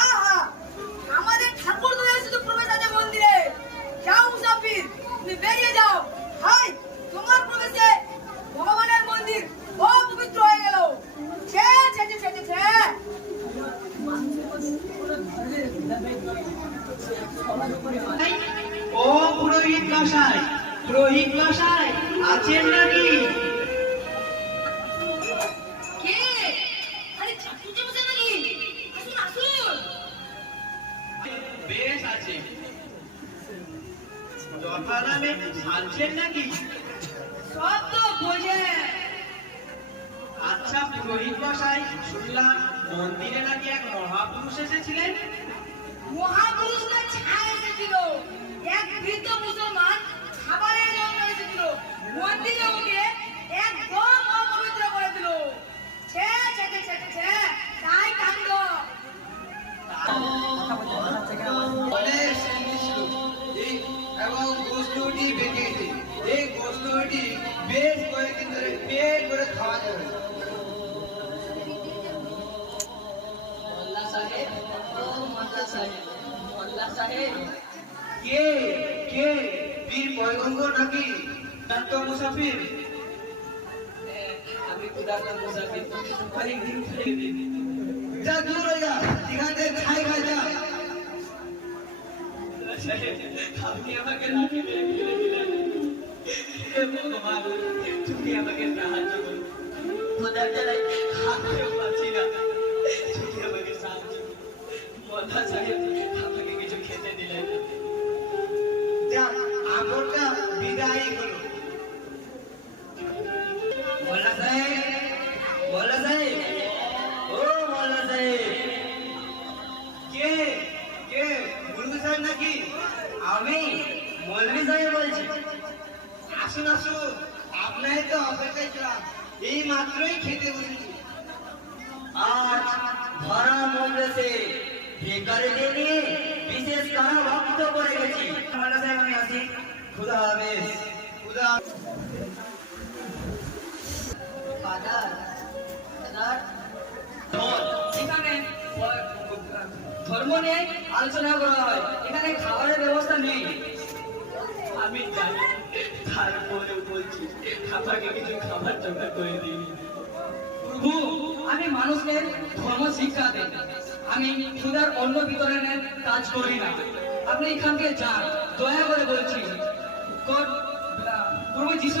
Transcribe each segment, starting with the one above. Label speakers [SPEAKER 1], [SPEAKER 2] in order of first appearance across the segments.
[SPEAKER 1] আহা! আমাদের ঠাকুর দয়া শুধু মন্দিরে। যাও তোমার ভগবানের মন্দির। অপবিত্র হয়ে গেল। ছে।
[SPEAKER 2] ও পুরোহিত মশাই পুরোহিত মশাই, আছেন নাকি? আচ্ছা পুরোহিত মশাই শুনলাম মন্দিরে নাকি এক মহাপুরুষ এসেছিলেন
[SPEAKER 1] মহাপুরুষরা ছায়া এসেছিল এক খাবারের মন্দিরে
[SPEAKER 3] বেশ কয়েকদিন ধরে পেট করে খাওয়া যাবে কে কে? বীর পয়গম্বর নাকি? ডাক্তার মুসাফির?
[SPEAKER 4] আমি খুদার মুসাফির অনেকদিন
[SPEAKER 3] যা দূর হয়ে যা এখান খাই খাই যা।
[SPEAKER 4] আপনি আমাকে রাখি আমাকে সাহায্য করো। খোদার জ্বালায় হাতেও পাচ্ছি না। তুমি আমাকে সাহায্য করো। মোল্লা সাহেব আমাকে কিছু খেতে দিলেন
[SPEAKER 3] যা আমরটা বিদায় হলো। ও মোল্লা সাহেব। কে? কে? মুরগি সাহেব নাকি? আমি মৌলভী সাহেব বলছি। আসুন আসুন। আপনার তো অপেক্ষায় ছিলাম। এই মাত্রই খেতে বসেছি। আজ ধরা মন্দিরে বেকারিদের নিয়ে বিশেষ কারা ভক্ত করে গেছি। মোল্লা সাহেব আমি আসি খুদা হাফেজ। খুদা
[SPEAKER 4] ফাদার ফাদার এখানে ধর্ম নিয়ে আলোচনা করা হয়। এখানে খাবারের ব্যবস্থা নেই। আমি জানি তারপরে বলছি আমাকে কিছু খাবার জোগাড় করে দিন প্রভু, আমি মানুষকে ধর্ম শিক্ষা দেই। আমি ক্ষুদার অন্য বিতরণের কাজ করি না। আপনি এখানকে যান। দয়া করে বলছি প্রভু যিশু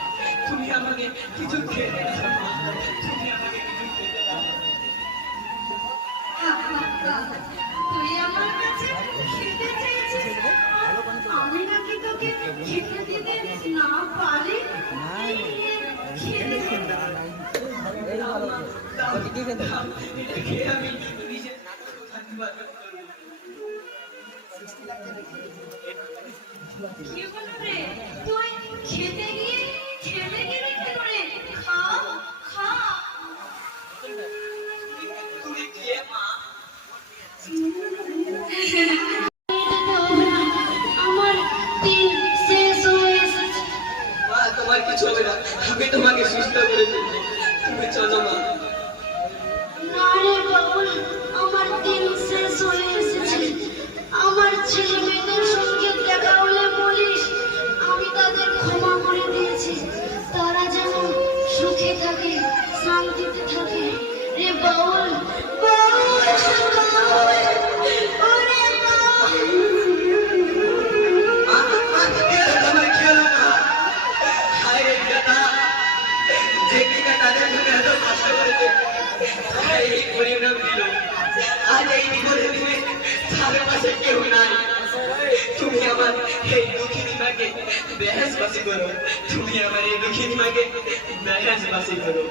[SPEAKER 4] তুমি আমাকে কিছু খেতে তুমি আমাকে কিছু খেতে
[SPEAKER 1] তুই আমার কাছে খেতে চেয়েছিস আমি নাকি তোকে খেতে দিতে না পারি? খেতে
[SPEAKER 4] খেয়ে আমি নিজের ধন্যবাদ
[SPEAKER 1] কি হলো রে? তুই খেতে গিয়ে খেতে গেলি কি করে খা খা
[SPEAKER 4] তুমি কে মা
[SPEAKER 1] আমার
[SPEAKER 4] তোমার কিছু হবে না। আমি তোমাকে সুস্থ করে তুমি চলো মা। এই পরিণাম দিল আজ এই বিপদে দিনে তার পাশে কেউ নাই। তুমি আমার এই দুঃখিনী মাকে বেহেস বাসি করো তুমি আমার এই দুঃখিনী মাকে বেহেস বাসি করো